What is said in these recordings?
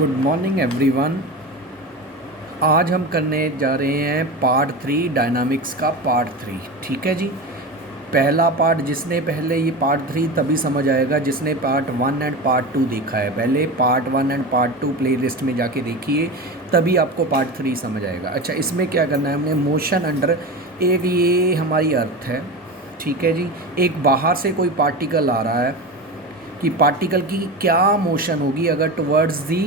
Good morning everyone. आज हम करने जा रहे हैं पार्ट 3 डायनामिक्स का पार्ट 3। ठीक है जी। पहला पार्ट जिसने पहले ये पार्ट 3 तभी समझ आएगा जिसने पार्ट 1 एंड पार्ट 2 देखा है। पहले पार्ट 1 एंड पार्ट 2 प्लेलिस्ट में जाके देखिए, तभी आपको पार्ट 3 समझ आएगा। अच्छा, इसमें क्या करना है हमने, मोशन अंडर एक ये हमारी अर्थ है। ठीक है जी। एक बाहर से कोई पार्टिकल आ रहा है कि पार्टिकल की क्या मोशन होगी अगर टुवर्ड्स दी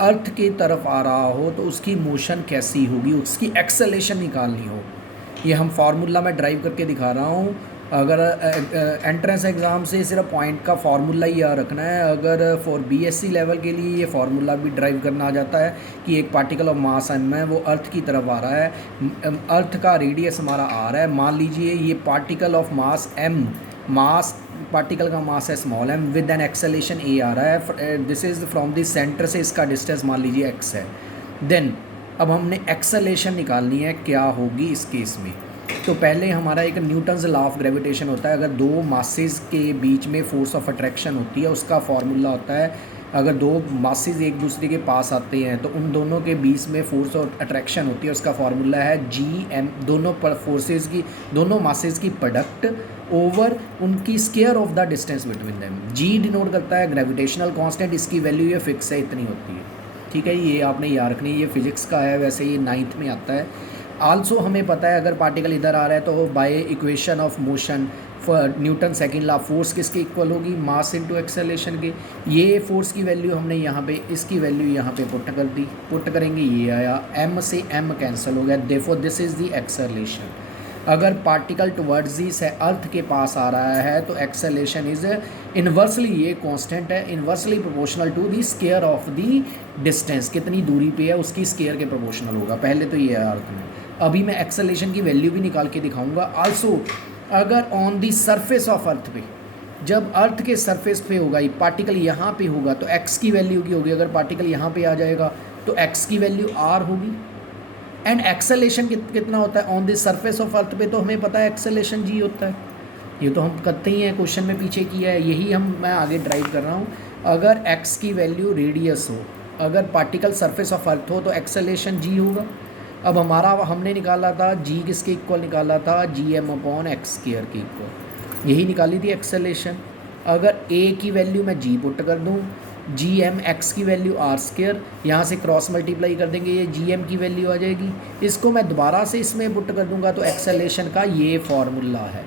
अर्थ के तरफ आ रहा हो तो उसकी मोशन कैसी होगी, उसकी एक्सेलेरेशन निकालनी हो। ये हम फार्मूला में ड्राइव करके दिखा रहा हूँ। अगर एंट्रेंस एग्ज़ाम से सिर्फ पॉइंट का फार्मूला ही याद रखना है। अगर फॉर बीएससी लेवल के लिए ये फार्मूला भी ड्राइव करना आ जाता है कि एक पार्टिकल ऑफ मास एम है, वो अर्थ की तरफ आ रहा है, अर्थ का रेडियस हमारा आर है। मान लीजिए ये particle of mass M, mass particle का मास है small m with an acceleration A आ रहा है। This is from this centre से इसका डिस्टेंस मान लीजिए एक्स है। देन अब हमने एक्सेलेरेशन निकालनी है, क्या होगी इस केस में। तो पहले हमारा एक न्यूटन्स लॉ ऑफ ग्रेविटेशन होता है। अगर दो मासेस के बीच में फोर्स ऑफ अट्रैक्शन होती है, उसका फॉर्मूला होता है, अगर दो मासेस एक दूसरे के पास आते हैं तो उन दोनों के बीच में फोर्स ऑफ अट्रैक्शन होती है, उसका फॉर्मूला है जी एम, दोनों फोर्सेस की, दोनों मासेस की प्रोडक्ट ओवर उनकी square of the distance between them. G denote करता है ग्रेविटेशनल कांस्टेंट, इसकी वैल्यू ये फिक्स है, इतनी होती है। ठीक है, ये आपने याद रखनी है। ये फिजिक्स का है, वैसे ये 9th में आता है। आल्सो हमें पता है अगर पार्टिकल इधर आ रहा है तो by equation of motion for Newton second law force किसके इक्वल होगी, मास इनटू एक्सेलरेशन के। ये फोर्स की वैल्यू हमने यहाँ पे, इसकी वैल्यू यहाँ पे पुट कर दी, पुट करेंगे ये आया, m से m कैंसिल हो गया, therefore this is the acceleration. अगर पार्टिकल टुवर्ड्स दी अर्थ के पास आ रहा है तो एक्सेलरेशन इज इन्वर्सली, ये कांस्टेंट है, inversely proportional to the square of the distance, कितनी दूरी पे है उसकी स्क्वायर के प्रोपोर्शनल होगा। पहले तो ये अर्थ में, अभी मैं एक्सेलरेशन की वैल्यू भी निकाल के दिखाऊंगा। आल्सो अगर on the surface of earth पे, जब अर्थ के सरफेस पे होगा ये पार्टिकल, यहाँ पे होगा तो एक्स की वैल्यू की होगी। अगर पार्टिकल यहाँ पे आ जाएगा तो एक्स की वैल्यू आर होगी। एंड एक्सेलेरेशन कितना होता है on the surface of earth पे, तो हमें पता है एक्सेलेरेशन जी होता है। ये तो हम करते ही हैं, क्वेश्चन में पीछे किया है, यही मैं आगे ड्राइव कर रहा हूँ। अगर एक्स की वैल्यू रेडियस हो, अगर पार्टिकल सरफेस ऑफ अर्थ हो तो एक्सेलेरेशन जी होगा। अब हमारा हमने निकाला था जी किसके इक्वल निकाला था, G M upon x square के इक्वल, यही निकाली थी एक्सेलेरेशन। अगर ए की वैल्यू मैं जी पुट कर दूँ, जी एम एक्स की वैल्यू आर स्क्वायर, यहाँ से क्रॉस मल्टीप्लाई कर देंगे, ये जी एम की वैल्यू आ जाएगी। इसको मैं दोबारा से इसमें पुट कर दूंगा तो एक्सेलरेशन का ये फॉर्मूला है।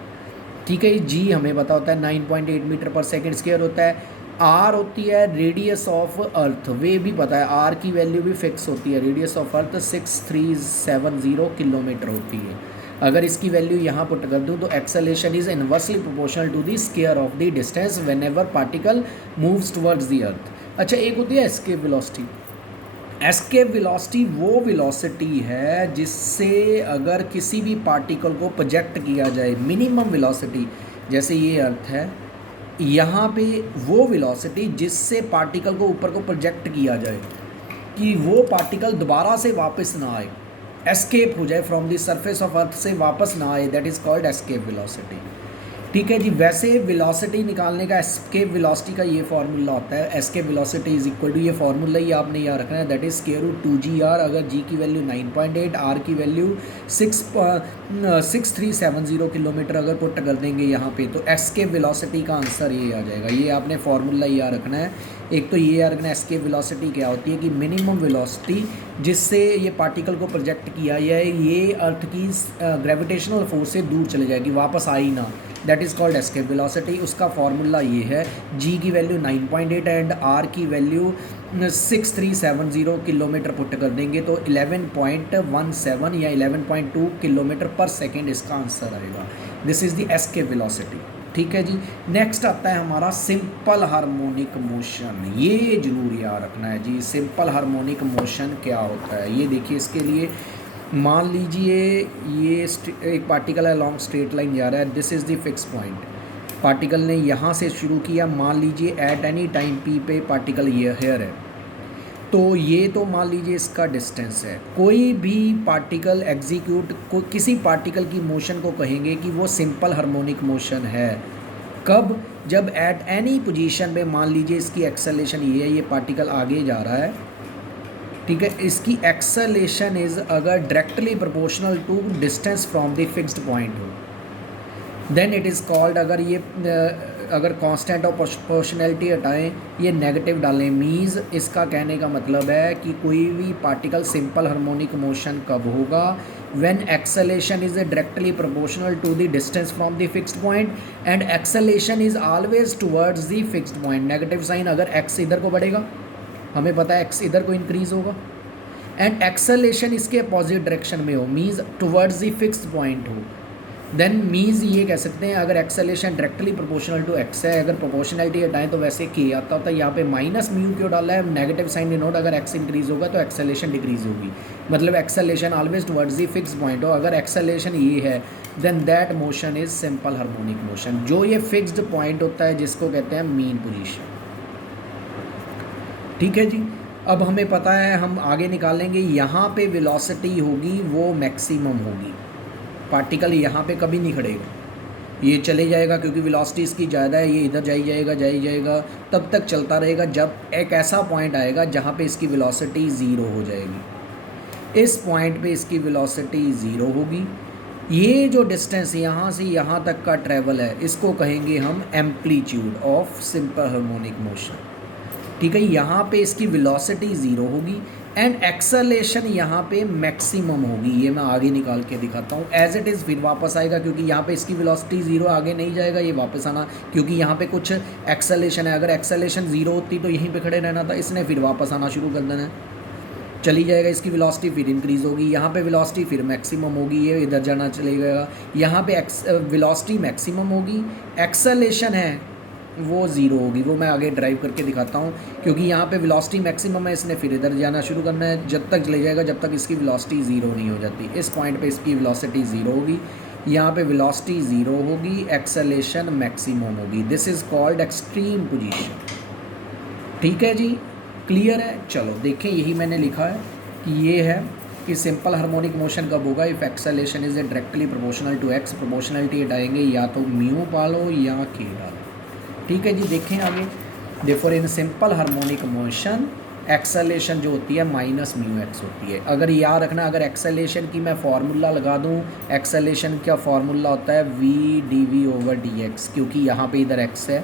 ठीक है, जी हमें पता होता है 9.8 मीटर पर सेकेंड स्क्वायर होता है। आर होती है रेडियस ऑफ अर्थ, वे भी पता है, आर की वैल्यू भी फिक्स होती है, रेडियस ऑफ अर्थ 6370 किलोमीटर होती है। अगर इसकी वैल्यू यहाँ पुट कर दूँ तो acceleration is inversely proportional to the square of the distance whenever particle moves towards the earth. अच्छा, एक होती है एस्केप वेलोसिटी। एस्केप वेलोसिटी वो वेलोसिटी है जिससे अगर किसी भी पार्टिकल को प्रोजेक्ट किया जाए, मिनिमम वेलोसिटी, जैसे ये अर्थ है, यहाँ पे वो वेलोसिटी जिससे पार्टिकल को ऊपर को प्रोजेक्ट किया जाए कि वो पार्टिकल दोबारा से वापस ना आए, एस्केप हो जाए from the surface of earth से वापस ना आए, that is called escape velocity. ठीक है जी। वैसे वेलोसिटी निकालने का एस्केप वेलोसिटी का ये फार्मूला होता है, escape velocity is equal to, ये फार्मूला ही आपने याद रखना है, that is square root 2gr। अगर जी की वैल्यू 9.8, आर की वैल्यू 6370 किलोमीटर अगर पुट कर देंगे यहाँ पे तो एस्केप वेलोसिटी का आंसर ये आ जाएगा। ये आपने फार्मूला ही याद रखना है। एक तो ये याद रखना है एस्केप वेलोसिटी क्या होती है कि मिनिमम वेलोसिटी जिससे ये पार्टिकल को प्रोजेक्ट किया जाए, ये अर्थ की ग्रेविटेशनल फोर्स से दूर चले जाएगी, वापस आई ना, that is called escape velocity. उसका फॉर्मूला ये है, जी की वैल्यू 9.8 एंड आर की वैल्यू 6370 किलोमीटर पुट कर देंगे तो 11.17 या 11.2 किलोमीटर पर सेकेंड इसका आंसर आएगा। This is the escape velocity. ठीक है जी। नेक्स्ट आता है हमारा सिंपल हार्मोनिक मोशन। ये जरूर याद रखना है जी, सिंपल हार्मोनिक मोशन क्या होता है। ये देखिए, इसके लिए मान लीजिए ये एक पार्टिकल है, लॉन्ग स्ट्रेट लाइन जा रहा है, this is the fix point. Particle ने यहाँ से शुरू किया, मान लीजिए एट एनी टाइम पी पे पार्टिकल ये हेयर है, तो ये तो मान लीजिए इसका डिस्टेंस है। कोई भी पार्टिकल एग्जीक्यूट को, किसी पार्टिकल की मोशन को कहेंगे कि वो सिंपल हार्मोनिक मोशन है, कब, जब एट एनी पोजीशन पे मान लीजिए इसकी एक्सेलेरेशन ये है, ये पार्टिकल आगे जा रहा है, ठीक है, इसकी एक्सेलेरेशन इज़ अगर directly proportional to distance from the fixed point हो, देन इट इज़ कॉल्ड, अगर ये अगर कांस्टेंट और प्रोपोर्शनैलिटी हटाएं, ये नेगेटिव डालें, मीन्स इसका कहने का मतलब है कि कोई भी पार्टिकल सिंपल हार्मोनिक मोशन कब होगा, when acceleration is directly proportional to the distance from the fixed point and acceleration is always towards the fixed point. Negative sign, अगर एक्स इधर को बढ़ेगा, हमें पता है एक्स इधर को इंक्रीज होगा, एंड एक्सेलेरेशन इसके अपोजिट डायरेक्शन में हो, means towards the fixed point हो, देन मीन्स ये कह सकते हैं अगर acceleration directly proportional to x है, अगर प्रोपोर्शनैलिटी हटाएं तो वैसे के आता होता है, यहाँ पे माइनस म्यू क्यों डाला है, नेगेटिव साइन डिनोट, अगर एक्स इंक्रीज होगा तो एक्सेलेरेशन डिक्रीज होगी, मतलब acceleration always towards the fix point हो, अगर एक्सेलेरेशन ये है then that motion is simple harmonic motion, जो ये फिक्स्ड पॉइंट होता है जिसको कहते हैं मीन पोजीशन। ठीक है जी, अब हमें पता है, हम आगे निकालेंगे, यहाँ पे वेलोसिटी होगी वो मैक्सिमम होगी, पार्टिकल यहाँ पे कभी नहीं खड़ेगा, ये चले जाएगा क्योंकि वेलोसिटी इसकी ज़्यादा है, ये इधर जाएगा तब तक चलता रहेगा जब एक ऐसा पॉइंट आएगा जहाँ पे इसकी वेलोसिटी ज़ीरो हो जाएगी। इस पॉइंट पे इसकी वेलोसिटी ज़ीरो होगी, ये जो डिस्टेंस यहाँ से यहाँ तक का ट्रैवल है इसको कहेंगे हम amplitude of simple harmonic motion. ठीक है, यहाँ पे इसकी वेलोसिटी ज़ीरो होगी एंड एक्सेलेरेशन यहाँ पे मैक्सिमम होगी, ये मैं आगे निकाल के दिखाता हूँ। एज इट इज़ फिर वापस आएगा क्योंकि यहाँ पे इसकी वेलोसिटी ज़ीरो, आगे नहीं जाएगा, ये वापस आना क्योंकि यहाँ पे कुछ एक्सेलेरेशन है, अगर एक्सेलेरेशन ज़ीरो होती तो यहीं पे खड़े रहना था, इसने फिर वापस आना शुरू कर देना है, चली जाएगा, इसकी वेलोसिटी फिर इंक्रीज़ होगी, यहाँ पे वेलोसिटी फिर मैक्सिमम होगी, ये इधर जाना चलेगा, यहाँ पे वेलोसिटी मैक्सिमम होगी, एक्सेलेरेशन है वो ज़ीरो होगी, वो मैं आगे ड्राइव करके दिखाता हूँ, क्योंकि यहाँ पे वेलोसिटी मैक्सिमम है, इसने फिर इधर जाना शुरू करना है, जब तक ले जाएगा जब तक इसकी वेलोसिटी ज़ीरो नहीं हो जाती। इस पॉइंट पे इसकी वेलोसिटी ज़ीरो होगी, यहाँ पे वेलोसिटी ज़ीरो होगी, एक्सेलेरेशन मैक्सिमम होगी, this is called extreme position. ठीक है जी, क्लियर है। चलो देखें, यही मैंने लिखा है कि ये है कि सिंपल हार्मोनिक मोशन कब होगा, if acceleration is directly proportional to x, proportionality हटाएंगे, या तो म्यू पालो या के डालो। ठीक है जी, देखें आगे, therefore in simple harmonic motion acceleration जो होती है माइनस म्यू एक्स होती है। अगर याद रखना, अगर एक्सेलेरेशन की मैं फार्मूला लगा दूं, एक्सेलेरेशन का फार्मूला होता है v d v over d x, क्योंकि यहाँ पे इधर एक्स है,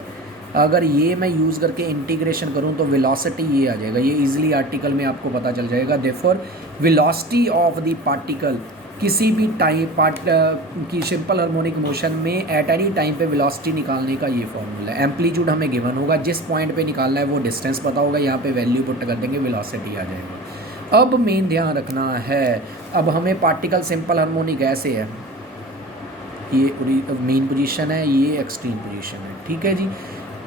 अगर ये मैं यूज़ करके इंटीग्रेशन करूँ तो वेलोसिटी ये आ जाएगा, ये इजीली आर्टिकल में आपको पता चल जाएगा। Therefore velocity of the particle किसी भी टाइम की सिंपल हार्मोनिक मोशन में एट एनी टाइम पे वेलोसिटी निकालने का ये फॉर्मूला है। एम्पलीट्यूड हमें गिवन होगा, जिस पॉइंट पे निकालना है वो डिस्टेंस पता होगा, यहाँ पे वैल्यू पुट कर देंगे, वेलोसिटी आ जाएगा। अब मेन ध्यान रखना है, अब हमें पार्टिकल सिंपल हार्मोनिक ऐसे है, ये मेन पोजीशन है, ये एक्सट्रीम पोजीशन है। ठीक है जी,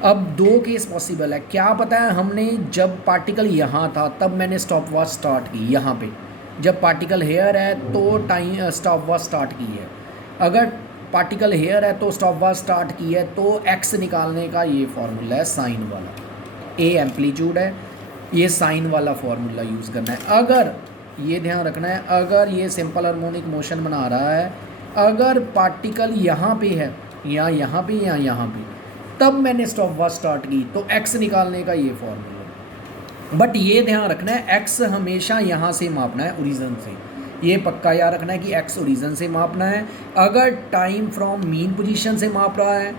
अब दो केस पॉसिबल है, क्या पता है, हमने जब पार्टिकल यहाँ था तब मैंने स्टॉप वॉच स्टार्ट की, यहाँ पे जब पार्टिकल हेयर है तो टाइम स्टॉप वॉच स्टार्ट की है, अगर पार्टिकल हेयर है तो स्टॉप वॉच स्टार्ट की है, तो एक्स निकालने का ये फार्मूला है साइन वाला, ए एम्पलीट्यूड है, ये साइन वाला फार्मूला यूज़ करना है। अगर ये ध्यान रखना है, अगर ये सिंपल हार्मोनिक मोशन बना रहा है, अगर पार्टिकल यहाँ पे है या यहाँ पे या यहाँ पे, तब मैंने स्टॉप वॉच स्टार्ट की तो एक्स निकालने का ये फार्मूला। बट ये ध्यान रखना है, एक्स हमेशा यहाँ से मापना है, ओरिजिन से, ये पक्का याद रखना है कि एक्स ओरिजिन से मापना है। अगर टाइम फ्रॉम मीन पोजीशन से माप रहा है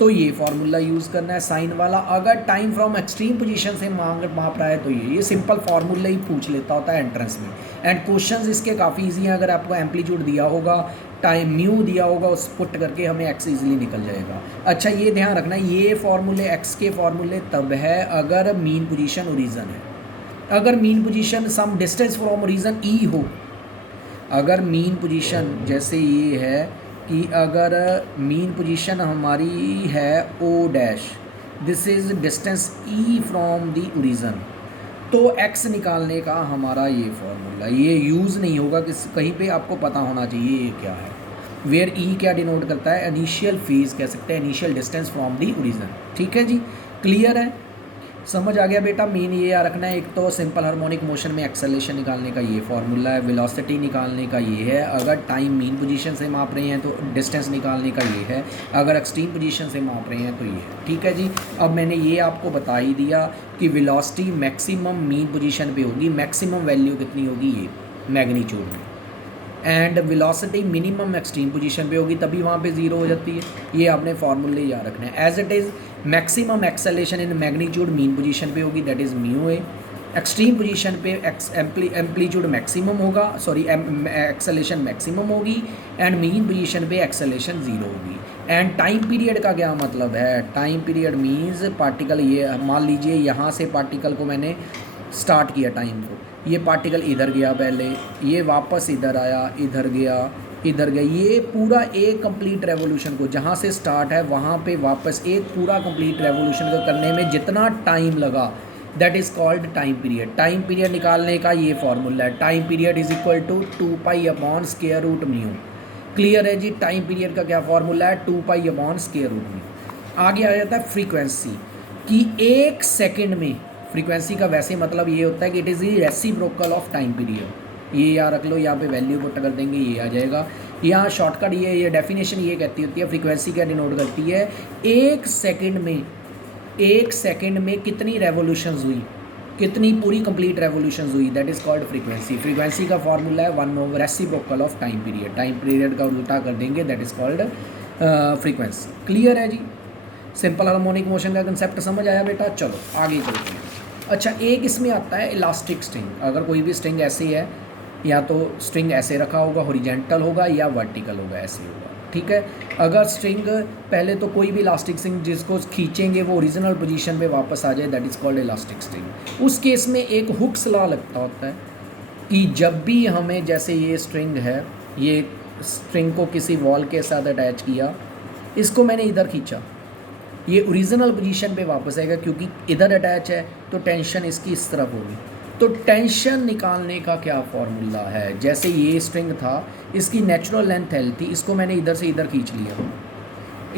तो ये फार्मूला यूज़ करना है साइन वाला, अगर टाइम फ्रॉम एक्सट्रीम पोजीशन से माप रहा है तो ये सिंपल फार्मूला ही पूछ लेता होता है एंट्रेंस में। एंड क्वेश्चंस इसके काफ़ी ईजी हैं, अगर आपको एम्पलीट्यूड दिया होगा, टाइम म्यू दिया होगा, उस पुट करके हमें एक्स ईजिली निकल जाएगा। अच्छा ये ध्यान रखना, ये फार्मूले एक्स के फार्मूले तब है अगर मीन पोजीशन ओरिजिन है, अगर mean position some distance from origin E हो, अगर मीन पोजीशन जैसे ये है कि अगर मीन पोजीशन हमारी है O dash, this is distance E from the origin, तो एक्स निकालने का हमारा ये फार्मूला, ये यूज़ नहीं होगा, किस कहीं पे आपको पता होना चाहिए ये क्या है। वेयर ई क्या डिनोट करता है, इनिशियल फेज कह सकते हैं, initial distance from the origin. ठीक है जी, क्लियर है। समझ आ गया बेटा। मीन ये याद रखना है, एक तो सिंपल हार्मोनिक मोशन में एक्सेलरेशन निकालने का ये फार्मूला है, वेलोसिटी निकालने का ये है, अगर टाइम मीन पोजीशन से माप रहे हैं तो डिस्टेंस निकालने का ये है, अगर एक्सट्रीम पोजीशन से माप रहे हैं तो ये है। ठीक है जी। अब मैंने ये आपको बता ही दिया कि वेलोसिटी मैक्सिमम मीन पोजीशन पे होगी, मैक्सिमम वैल्यू कितनी होगी ये मैग्नीट्यूड में, and velocity minimum extreme position पे होगी, तभी वहाँ पे ज़ीरो हो जाती है। ये आपने फार्मूले याद रखना है। As it is maximum acceleration in magnitude mean position पे होगी, that is mu A. Extreme position पे एम्पलीट्यूड मैक्सिमम होगा, सॉरी एक्सेलेरेशन मैक्सिमम होगी, एंड मीन पोजीशन पे एक्सेलेरेशन ज़ीरो होगी। एंड टाइम पीरियड का क्या मतलब है? टाइम पीरियड मीन्स पार्टिकल, ये मान लीजिए यहाँ से पार्टिकल को मैंने स्टार्ट किया टाइम को, ये पार्टिकल इधर गया पहले, ये वापस इधर आया, इधर गया, इधर गया, ये पूरा एक कंप्लीट रेवोल्यूशन को जहाँ से स्टार्ट है वहाँ पे वापस एक पूरा कंप्लीट रेवोल्यूशन को करने में जितना टाइम लगा, that is called time period. Time period निकालने का ये फॉर्मूला है, time period is equal to 2π/√μ। Clear है जी। टाइम पीरियड का क्या फॉर्मूला है? 2π/√μ। आगे आ जाता है फ्रीक्वेंसी, कि एक सेकेंड में, फ्रीक्वेंसी का वैसे मतलब ये होता है कि it is the reciprocal of time period. ये याद रख लो, यहाँ पे वैल्यू पुट कर देंगे, ये आ जाएगा। यहाँ शॉर्टकट ये डेफिनेशन ये कहती होती है, फ्रीक्वेंसी क्या डिनोट करती है? एक सेकंड में कितनी रेवोल्यूशंस हुई, कितनी पूरी कंप्लीट रेवोल्यूशंस हुई, that is called frequency. Frequency का फॉर्मूला है 1 reciprocal of time period. Time period का उल्टा कर देंगे, that is called frequency. Clear है जी। सिंपल हार्मोनिक मोशन का कंसेप्ट समझ आया बेटा? चलो आगे चलते हैं। अच्छा, एक इसमें आता है इलास्टिक स्ट्रिंग। अगर कोई भी स्ट्रिंग ऐसी है, या तो स्ट्रिंग ऐसे रखा होगा, हॉरिजेंटल होगा, या वर्टिकल होगा, ऐसे होगा। ठीक है। अगर स्ट्रिंग पहले तो कोई भी इलास्टिक स्ट्रिंग जिसको खींचेंगे वो ओरिजिनल पोजीशन पे वापस आ जाए, that is called elastic string. उस केस में एक हुक्स लॉ लगता होता है कि जब भी हमें, जैसे ये स्ट्रिंग है, ये स्ट्रिंग को किसी वॉल के साथ अटैच किया, इसको मैंने इधर खींचा, ये ओरिजिनल पोजीशन पे वापस आएगा, क्योंकि इधर अटैच है तो टेंशन इसकी इस तरफ होगी। तो टेंशन निकालने का क्या फॉर्मूला है? जैसे ये स्ट्रिंग था, इसकी नेचुरल लेंथ L थी, इसको मैंने इधर से इधर खींच लिया,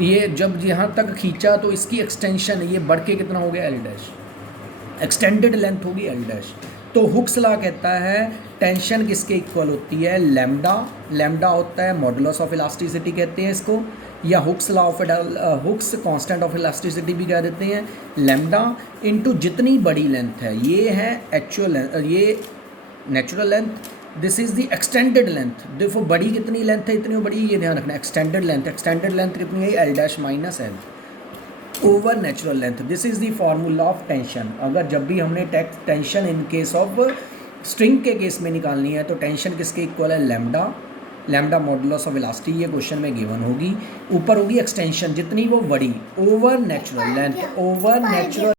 ये जब यहाँ तक खींचा तो इसकी एक्सटेंशन, ये बढ़ के कितना हो गया? L', एक्सटेंडेड लेंथ होगी L'। तो हुक्स लॉ कहता है टेंशन किसके इक्वल होती है? लैम्डा। लैम्डा होता है मॉडुलस ऑफ इलास्टिसिटी कहते हैं इसको, या Hooke's law of Hooke's constant of elasticity भी कह देते हैं। लैम्डा इनटू जितनी बड़ी लेंथ है, ये है एक्चुअल लेंथ, ये natural length, this is the extended length. देखो बड़ी कितनी लेंथ है, इतनी बड़ी, ये ध्यान रखना। एक्सटेंडेड लेंथ, एक्सटेंडेड लेंथ कितनी है? L' - L over natural length. This is the formula of tension. अगर जब भी हमने tension in case of string के केस में निकालनी है तो टेंशन किसके इक्वल है? Lambda. Lambda modulus of elasticity, ये क्वेश्चन में गिवन होगी। ऊपर होगी एक्सटेंशन जितनी वो बड़ी, over natural length, over natural